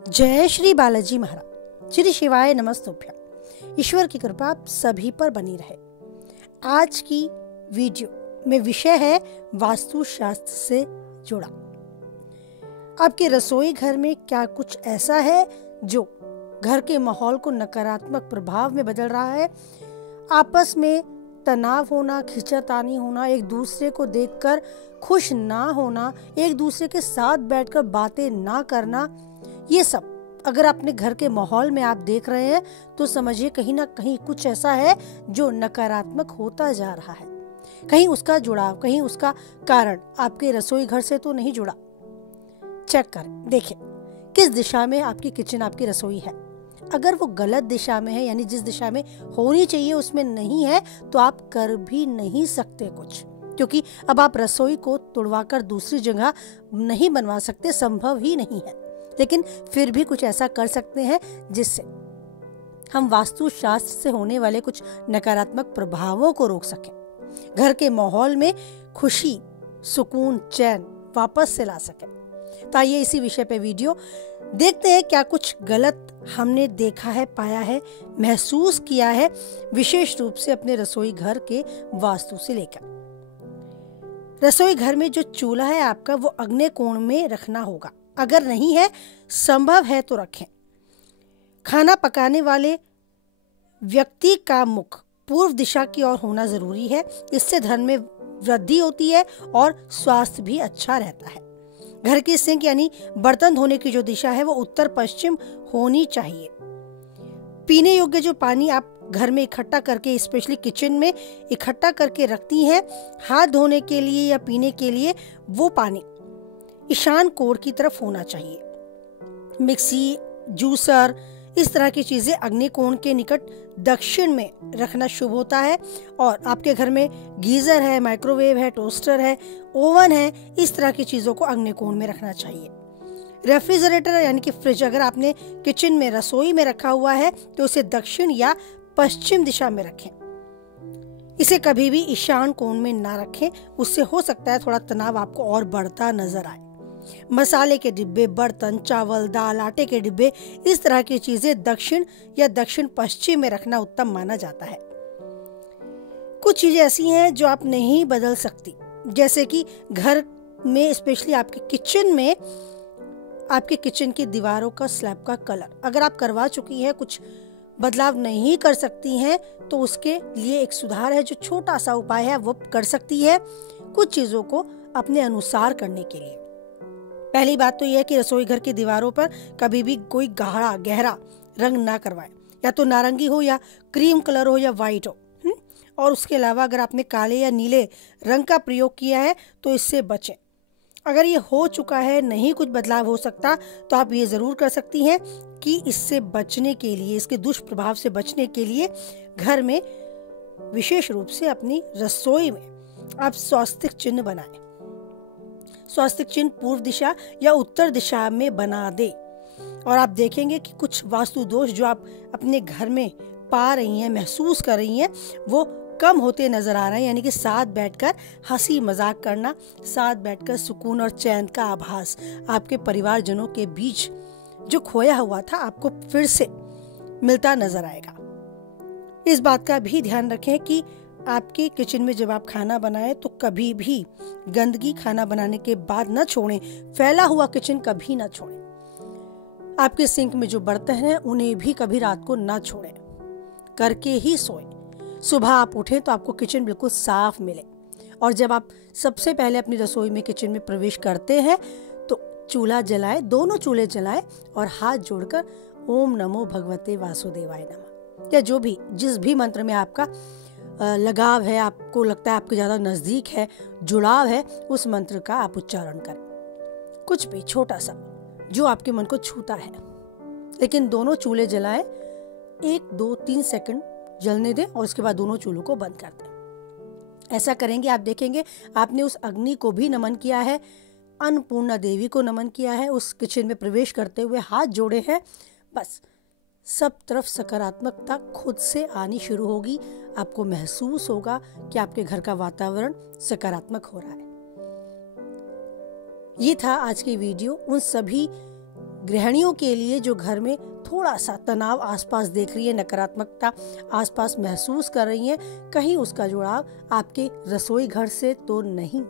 जय श्री बालाजी महाराज। श्री शिवाय नमस्तुभ्यम। ईश्वर की कृपा आप सभी पर बनी रहे। आज की वीडियो में विषय है वास्तु शास्त्र से जुड़ा। आपके रसोई घर में क्या कुछ ऐसा है जो घर के माहौल को नकारात्मक प्रभाव में बदल रहा है? आपस में तनाव होना, खींचातानी होना, एक दूसरे को देखकर खुश ना होना, एक दूसरे के साथ बैठकर बातें ना करना, ये सब अगर अपने घर के माहौल में आप देख रहे हैं तो समझिए कहीं ना कहीं कुछ ऐसा है जो नकारात्मक होता जा रहा है। कहीं उसका जुड़ाव, कहीं उसका कारण आपके रसोई घर से तो नहीं जुड़ा। चेक करें, देखें किस दिशा में आपकी किचन, आपकी रसोई है। अगर वो गलत दिशा में है, यानी जिस दिशा में होनी चाहिए उसमें नहीं है, तो आप कर भी नहीं सकते कुछ, क्योंकि अब आप रसोई को तुड़वाकर दूसरी जगह नहीं बनवा सकते, संभव ही नहीं है। लेकिन फिर भी कुछ ऐसा कर सकते हैं जिससे हम वास्तु शास्त्र से होने वाले कुछ नकारात्मक प्रभावों को रोक सकें, घर के माहौल में खुशी, सुकून, चैन वापस से ला सकें। तो आइए इसी विषय पे वीडियो देखते हैं क्या कुछ गलत हमने देखा है, पाया है, महसूस किया है, विशेष रूप से अपने रसोई घर के वास्तु से लेकर। रसोई घर में जो चूल्हा है आपका, वो अग्नि कोण में रखना होगा। अगर नहीं है, संभव है तो रखें। खाना पकाने वाले व्यक्ति का मुख पूर्व दिशा की ओर होना जरूरी है। इससे धन में वृद्धि होती है और स्वास्थ्य भी अच्छा रहता है। घर की सिंक यानी बर्तन धोने की जो दिशा है वो उत्तर पश्चिम होनी चाहिए। पीने योग्य जो पानी आप घर में इकट्ठा करके, स्पेशली किचन में इकट्ठा करके रखती हैं हाथ धोने के लिए या पीने के लिए, वो पानी ईशान कोण की तरफ होना चाहिए। मिक्सी, जूसर, इस तरह की चीजें अग्नि कोण के निकट दक्षिण में रखना शुभ होता है। और आपके घर में गीजर है, माइक्रोवेव है, टोस्टर है, ओवन है, इस तरह की चीजों को अग्नि कोण में रखना चाहिए। रेफ्रिजरेटर यानी कि फ्रिज अगर आपने किचन में, रसोई में रखा हुआ है तो उसे दक्षिण या पश्चिम दिशा में रखें। इसे कभी भी ईशान कोण में ना रखें, उससे हो सकता है थोड़ा तनाव आपको और बढ़ता नजर आए। मसाले के डिब्बे, बर्तन, चावल, दाल, आटे के डिब्बे, इस तरह की चीजें दक्षिण या दक्षिण पश्चिम में रखना उत्तम माना जाता है। कुछ चीजें ऐसी हैं जो आप नहीं बदल सकती, जैसे कि घर में, स्पेशली आपके किचन में, आपके किचन की दीवारों का, स्लैब का कलर अगर आप करवा चुकी हैं, कुछ बदलाव नहीं कर सकती हैं, तो उसके लिए एक सुधार है, जो छोटा सा उपाय है वो कर सकती है कुछ चीजों को अपने अनुसार करने के लिए। पहली बात तो यह है कि रसोई घर की दीवारों पर कभी भी कोई गहरा रंग ना करवाएं, या तो नारंगी हो या क्रीम कलर हो या व्हाइट हो। और उसके अलावा अगर आपने काले या नीले रंग का प्रयोग किया है तो इससे बचें। अगर ये हो चुका है, नहीं कुछ बदलाव हो सकता, तो आप ये जरूर कर सकती हैं कि इससे बचने के लिए, इसके दुष्प्रभाव से बचने के लिए घर में, विशेष रूप से अपनी रसोई में आप स्वास्तिक चिन्ह बनाएं। स्वास्तिक चिन्ह पूर्व दिशा या उत्तर दिशा में बना दे, और आप देखेंगे कि कुछ वास्तु दोष जो आप अपने घर में पा रही हैं, महसूस कर रही हैं, वो कम होते नजर आ रहे हैं। यानी कि साथ बैठकर हंसी मजाक करना, साथ बैठकर सुकून और चैन का आभास आपके परिवारजनों के बीच जो खोया हुआ था, आपको फिर से मिलता नजर आएगा। इस बात का भी ध्यान रखें कि आपके किचन में जब आप खाना बनाएं तो कभी भी गंदगी खाना बनाने के बाद न छोड़ें। फैला हुआ किचन कभी ना छोड़ें। आपके सिंक में जो बर्तन हैं उन्हें भी कभी रात को ना छोड़ें, करके ही सोएं। सुबह आप उठें तो आपको किचन बिल्कुल साफ मिले। और जब आप सबसे पहले अपनी रसोई में, किचन में प्रवेश करते हैं तो चूल्हा जलाएं, दोनों चूल्हे जलाएं और हाथ जोड़कर ओम नमो भगवते वासुदेवाय नमः, या जो भी, जिस भी मंत्र में आपका लगाव है, आपको लगता है आपके ज्यादा नजदीक है, जुड़ाव है, उस मंत्र का आप उच्चारण करें। कुछ भी छोटा सा जो आपके मन को छूता है, लेकिन दोनों चूल्हे जलाएं, 1, 2, 3 सेकंड जलने दें और उसके बाद दोनों चूल्हों को बंद कर दें। ऐसा करेंगे, आप देखेंगे आपने उस अग्नि को भी नमन किया है, अन्नपूर्णा देवी को नमन किया है, उस किचन में प्रवेश करते हुए हाथ जोड़े हैं। बस सब तरफ सकारात्मकता खुद से आनी शुरू होगी। आपको महसूस होगा कि आपके घर का वातावरण सकारात्मक हो रहा है। ये था आज की वीडियो उन सभी गृहिणियों के लिए जो घर में थोड़ा सा तनाव आसपास देख रही है, नकारात्मकता आसपास महसूस कर रही है, कहीं उसका जुड़ाव आपके रसोई घर से तो नहीं।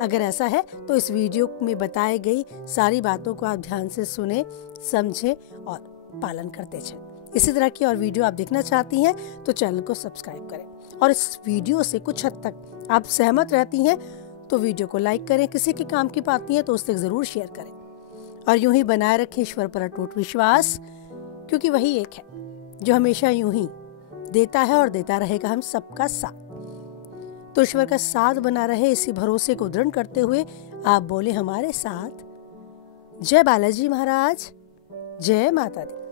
अगर ऐसा है तो इस वीडियो में बताई गई सारी बातों को आप ध्यान से सुने, समझें और पालन करते चलें। इसी तरह की और वीडियो आप देखना चाहती हैं तो चैनल को सब्सक्राइब करें, और इस वीडियो से कुछ हद तक आप सहमत रहती हैं तो वीडियो को लाइक करें, किसी के काम की बात नहीं है तो उससे जरूर शेयर करें, और यूं ही बनाए रखें ईश्वर पर अटूट विश्वास, क्योंकि वही एक है जो हमेशा यूं ही देता है और देता रहेगा हम सबका साथ। तो ईश्वर का साथ बना रहे, इसी भरोसे को दृढ़ करते हुए आप बोले हमारे साथ, जय बालाजी महाराज, जय माता दी।